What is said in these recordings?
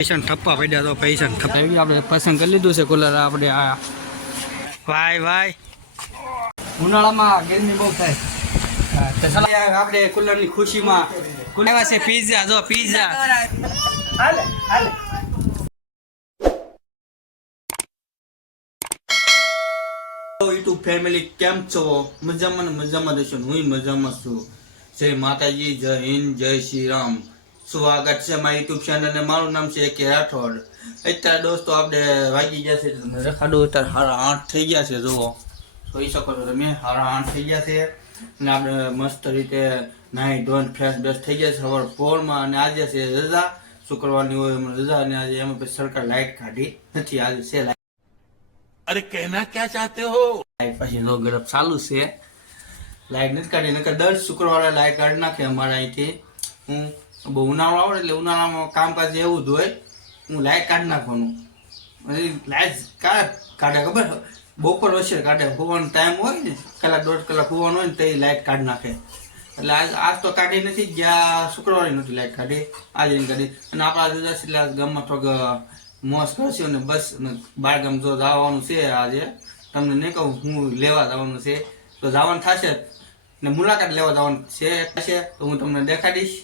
પૈસા ઠપ્પા પડ્યા તો પૈસા ઠપ્પા આપણે પસંદ કરી લીધું છે કુલર આપણે આ ભાઈ ઉનાળામાં ગરમી બહુ થાય આપણે કુલરની ખુશીમાં કુલર છે પીઝા જો પીઝા યુટ્યુબ ફેમિલી કેમ છો? મજામાં દેશો હું મજામાં છું. જય માતાજી, જય હિન્દ, જય શ્રી રામ. સ્વાગત છે મારી યુટ્યુબ ચેનલ ને મારું નામ છે કે રાઠોડ. અત્યારે દોસ્તો આપણે વાગી ગયા છે રખાડો અત્યારે 8:30 થઈ ગયા છે. જુઓ જોઈ શકો છો તમે 8:30 થઈ ગયા છે અને આપણે મસ્ત રીતે નાહી ધોઈને ફ્રેશ બેશ થઈ ગયા છે સવાર પોરમાં. અને આજે છે રજા, શુક્રવારની હોય રજા અને આજે એમાં પછી સરકાર લાઇટ કાઢી નથી. આજે છે લાઇટ. અરે કહેના ક્યાં ચાહતે હો? લાઇટ પછી જો ગરમ ચાલુ છે, લાઇટ નથી કાઢી. નકર દર શુક્રવારે લાઇટ કાઢી નાખે અમારા અહીંથી. હું બહુ ઉનાળો આવે એટલે ઉનાળામાં કામકાજ એવું જ હોય, હું લાઇટ કાઢી નાખવાનું. લાઇટ કાઢે ખબર બપોર વચ્ચે કાઢે, હોવાનો ટાઈમ હોય ને કલાક દોઢ કલાક હોવાનો હોય ને તો એ લાઇટ કાઢી નાખે. એટલે આજ તો કાઢી નથી, ગયા શુક્રવારે નથી લાઇટ કાઢી, આજે કાઢી. અને આપણા જુદા એટલે ગામમાં થોડોક મોજ કરશું અને બસ બાર ગામ જો જવાનું છે આજે. તમને નહીં કહું હું લેવા જવાનું છે તો જવાનું થશે ને મુલાકાત લેવા જવાનું છે તો હું તમને દેખાડીશ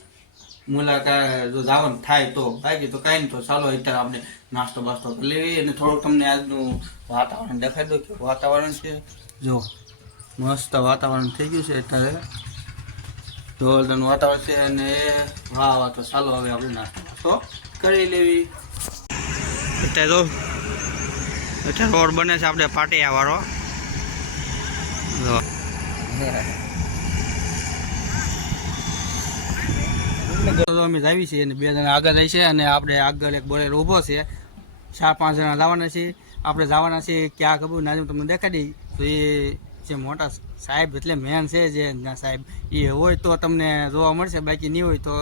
મુલાકાત જો જવાનું થાય તો. બાકી તો કાંઈ નહીં. તો ચાલો અત્યારે આપણે નાસ્તો બાસ્તો કરી લેવી અને થોડુંક તમને આજનું વાતાવરણ દેખાડી દો કે વાતાવરણ છે. જો મસ્ત વાતાવરણ થઈ ગયું છે અત્યારે, જોરદારનું વાતાવરણ છે. અને વાહ તો ચાલો હવે આપણે નાસ્તો બાસ્તો કરી લેવી. અત્યારે રોડ બને છે આપણે પાટિયા વાળો. અમે આવી છીએ અને 2 જણા આગળ જાય છે અને આપણે આગળ એક બોલેર ઊભો છે. 4-5 જણા જવાના છીએ. આપણે જવાના છીએ ક્યાં ખબર ના તમને દેખાડી. તો એ જે મોટા સાહેબ એટલે મેન છે જે સાહેબ એ હોય તો તમને જોવા મળશે, બાકી નહીં હોય તો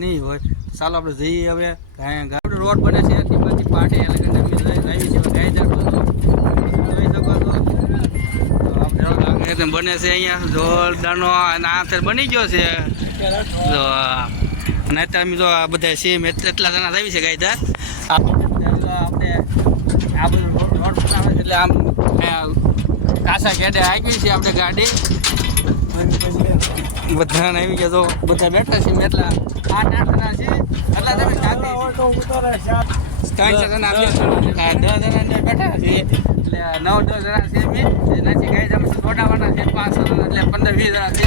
નહીં હોય. ચાલો આપણે જઈએ હવે. રોડ બને છે પછી પાટિયા લગન અમે જઈએ છીએ આપણે બને છે અહીંયા જોરદારનો અને આ બની ગયો છે. તો અને અત્યારે અમે જો આ બધા સીમ એટલા જણા આવી છે ગાયદાર. આપણે આ બધું રોડ બનાવે છે એટલે આમ કાસા ગેડે આવી છે આપણે ગાડી. બધા આવી ગયા તો બધા બેઠા છે એટલા 8 જણા છે. એટલા તમે 3 જણા 10 જણા બેઠા છે એટલે 9-10 જણા છે. એનાથી ગાય તમે દોડાવવાના છે 5 જણા એટલે 15-20 જણા છે.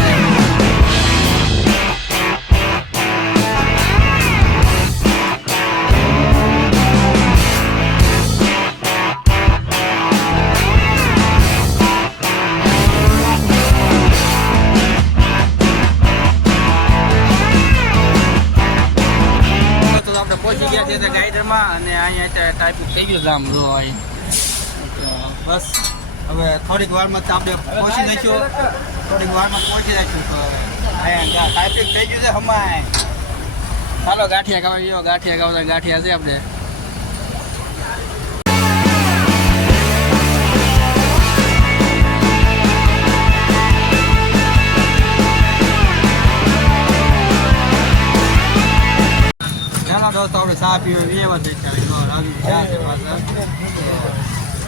પહોંચી ગયા છે ગાઈડરમાં અને અહીંયા અત્યારે ટ્રાફિક થઈ ગયું જામ જો અહીં. બસ હવે થોડીક વારમાં આપણે પહોંચી જઈશું, થોડીક વારમાં પહોંચી જઈશું. તો અહીંયા ટ્રાફિક થઈ ગયું છે હમાય. ચાલો ગાંઠિયા ખાવા ગયો, ગાંઠિયા છે આપણે. દોસ્તો આપણે ચા પીવા એવા છે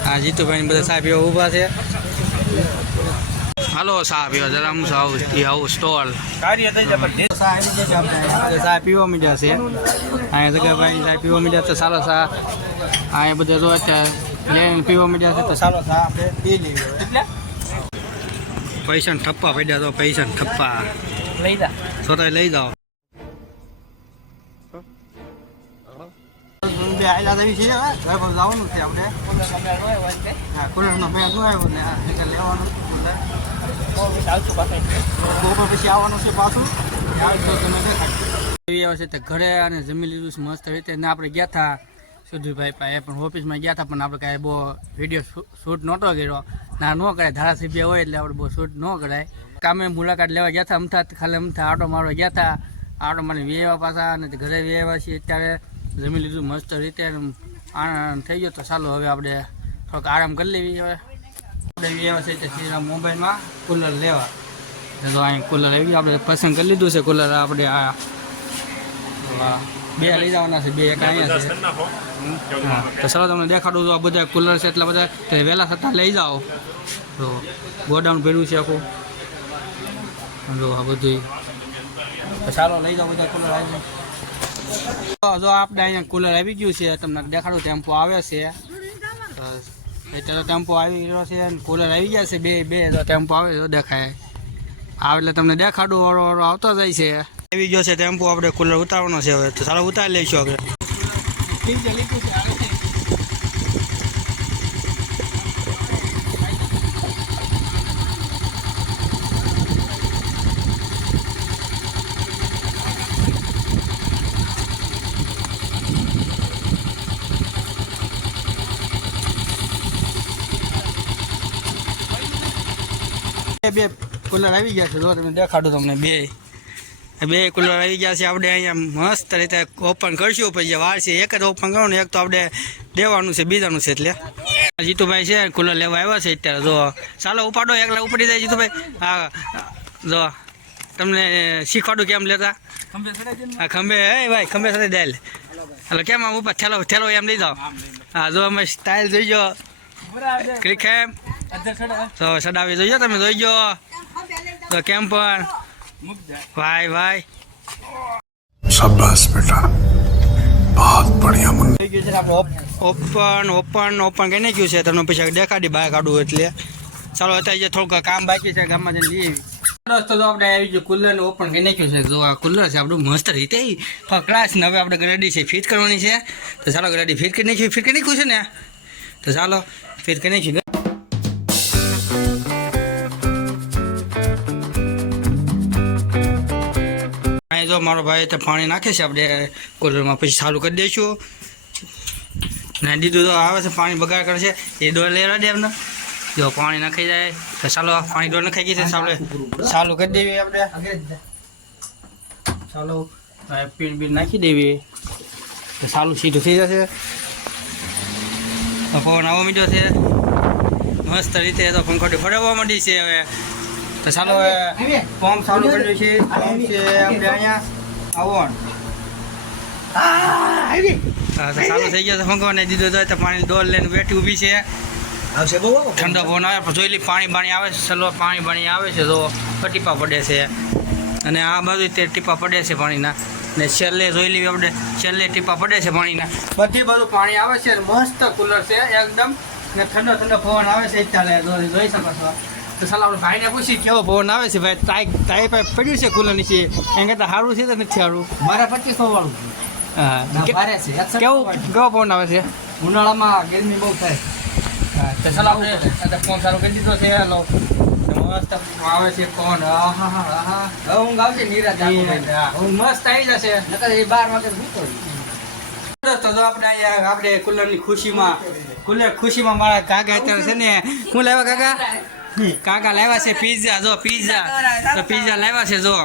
હા જીતુભાઈ બધા ચા પીવા ઊભા છે. હાલો ચા પીવા જરા હું આવું સ્ટોલ ચા પીવા મીડ્યા છે અહીંયા જગ્યાભાઈ ચા પીવા મીડ્યા. તો ચાલો ચા અહીંયા બધા જો અત્યારે પીવા મીડ્યા છે. તો ચાલો ચા આપણે પી લઈએ. એટલે પૈસા ઠપ્પા પડ્યા તો પૈસા ઠપ્પા લઈ જાઓ છોટા લઈ જાઓ. જવાનું છે આપણે કુલરનો બેગ આવ્યો ને લેવાનું પછી આવવાનું છે પાછું. છે ઘરે અને જમી લીધું છે મસ્ત રીતે. ને આપણે ગયા હતા સુધીભાઈ પાસે પણ ઓફિસમાં ગયા હતા પણ આપણે કાંઈ બહુ વિડીયો શૂટ નહોતો કર્યો. ના ન કરાય, ધારાસભ્ય હોય એટલે આપણે બહુ શૂટ ન કરાય. કામે મુલાકાત લેવા ગયા હતા ખાલી આટો મારવા ગયા હતા. આટો મારી વેવા પાછા અને ઘરે વેવા છીએ. અત્યારે જમી લીધું મસ્ત રીતે આનંદ થઈ ગયો. તો ચાલો હવે આપણે થોડોક આરામ કરી લેવી. હવે આપણે વ્યવહાર છે સીધા મોબાઈલમાં કુલર લેવા. તો અહીં કુલર આવી ગયું, આપણે પસંદ કરી લીધું છે કુલર આપણે. આ બે લઈ જવાના છે, બે એક અહીંયા છે. હા તો ચાલો તમને દેખાડું છું. આ બધા કુલર છે એટલા બધા, વહેલા થતાં લઈ જાઓ. તો ગોડાઉન ભર્યું છે આખું. જો આ બધું ચાલો લઈ જાઓ બધા કુલર આવી. જો આપણે અહીંયા કુલર આવી ગયું છે, તમને દેખાડું. ટેમ્પો આવે છે એટલે ટેમ્પો આવી ગયો છે અને કુલર આવી ગયા છે. બે જો ટેમ્પો આવે તો દેખાય આવે એટલે તમને દેખાડું. વાળો આવતો જાય છે. આવી ગયો છે ટેમ્પો, આપણે કુલર ઉતારવાનો છે હવે. તો ચાલો ઉતારી લઈશું આપણે. બે કુલર આવી ગયા છે. જો તમે દેખાડું તમને બે કુલર આવી ગયા છે. આપણે અહીંયા મસ્ત રીતે ઓપન કરશું. પછી જે વાર છે એક જ ઓપન કરવાનું, એક તો આપણે દેવાનું છે, બીજાનું છે. એટલે જીતુભાઈ છે કુલર લેવા આવ્યા છે અત્યારે. જો ચાલો ઉપાડો, એકલા ઉપડી જાય જીતુભાઈ. હા જો તમને શીખવાડું કેમ લેતા. હા ખંભે, હે ભાઈ ખંભે સાથે દે. એટલે કેમ આમ ઉપર ઠેલો એમ લઈ જાઓ. હા જો અમે સ્ટાઇલ જોઈ ગયો ક્રિકેટ તો સડાવી જોઈજો, તમે જોઈજો તો કેમ પણ ભાઈ શાબાશ બેટા, બહુત બઢિયા. મન થઈ ગયું છે આપણે ઓપન કરી નાખ્યું છે. તમને પછી દેખાડી બહાર કાઢવું એટલે ચાલો. અત્યારે જે થોડુંક કામ બાકી છે ગામમાં જઈને લઈ દોસ્તો. તો આપણે આવી ગયું કુલર ને ઓપન કરી નાખ્યું છે. જો આ કુલર છે આપણું મસ્ત રીતે ફકડાશ ને હવે આપણે ગ્રેડી છે ફિટ કરવાની છે. તો ચાલો ગ્રેડી ફિટ કરી નાખ્યું છે ને. તો ચાલો ફિટ કરી નાખ્યું. જો મારો ભાઈ તો પાણી નાખે છે આપણે કુલરમાં, પછી ચાલુ કરી દઈશું. ને દીધું તો આવે છે પાણી બગાડ કરે છે, એ ડોર લેવા દે એમને. જો પાણી નાખી જાય તો ચાલો પાણી ડોર નખાઈ ગઈ છે. ચાલુ કરી દેવી આપણે. ચાલો પીણ નાખી દેવી તો ચાલુ સીધું થઈ જશે. પવન આવવા માંડ્યો છે મસ્ત રીતે. તો પંખોટી ફરવા માંડી છે હવે. તો ચાલો પંપ ચાલુ કર્યું છે. પંપ છે આપણે અહીંયા આવવાનું. હા તો ચાલુ થઈ ગયો છે પંખો ને દીધો તો પાણી ડોલ લઈને બેઠી ઊભી છે. ઠંડો પવન આવે જોઈ લી. પાણી આવે છે. ચલો પાણી આવે છે. તો ટીપા પડે છે અને આ બાજુ તે ટીપા પડે છે પાણીના. ને છેલ્લે જોઈ લેવી આપણે, છેલ્લે ટીપા પડે છે પાણીના. બધી બાજુ પાણી આવે છે. મસ્ત કુલર છે એકદમ ને ઠંડો પવન આવે છે. અત્યારે જોઈ શકો છો. તો ચાલો આપણે ભાઈને પૂછી કેવો પવન આવે છે. ભાઈ તાઈ પાઇપ પડ્યું છે કુલર નીચે, એમ કરતા સારું છે તો નથી સારું. મારે 2500 વાળું. હા કેવો પવન આવે છે. ઉનાળામાં ગરમી બહુ થાય. તો ચાલો આપણે ફોન સારું કરી દીધો છે. હેલો મસ્ત આવે છે પવન. હવે ઊંઘ આવશે નિરાશ. મસ્ત આવી જશે. નકર એ 12 વાગે ભૂતો. દોસ્તો જો આપણે કુલરની ખુશીમાં મારા કાકા અત્યારે છે ને શું લાવ્યા કાકા લાવ્યા છે પિઝા. જો પિઝા તો પિઝા લાવ્યા છે. જો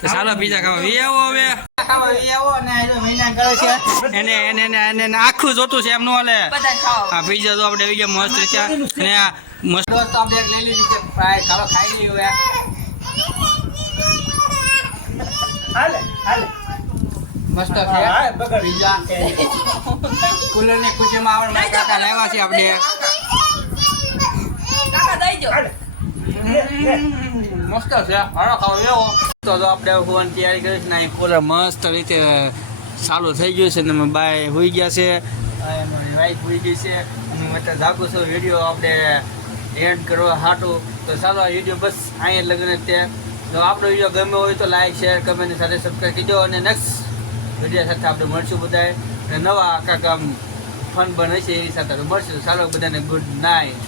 તો ચાલો પિઝા ખાવા વી આવો. હવે એને આખું જોતું છે એમ નો હાલે. હા પિઝા જો આપણે આવી ગયા મસ્ત છે ને મસ્ત. દોસ્તો આપણે લઈ લીધી છે ફ્રાય. ખાવા ખાઈ લઈ હવે. મસ્ત છે પિઝા. કુલરની ખુશીમાં આપણે કાકા લાવ્યા છે આપણે. મસ્ત છે હારો ખાવ એવો. તો આપણે હોવાની તૈયારી કરીશ ને કુલર મસ્ત રીતે ચાલુ થઈ ગયું છે. ને બાય હોઈ ગયા છે, મારી વાઈફ હોઈ ગઈ છે. હું અત્યારે જાગું છું વિડીયો આપણે એન્ડ કરવા હાટું. તો ચાલો આ વિડીયો બસ અહીંયા લગ્ન જ છે. જો આપણો વિડીયો ગમ્યો હોય તો લાઈક શેર કમેન્ટ સાથે સબસ્ક્રાઈબ કરી દો. અને નેક્સ્ટ વિડીયો સાથે આપણે મળશું બધાએ. અને નવા કાંઈક આમ ફન બને છે એની સાથે મળશું. ચાલો બધાને ગુડ નાઇટ.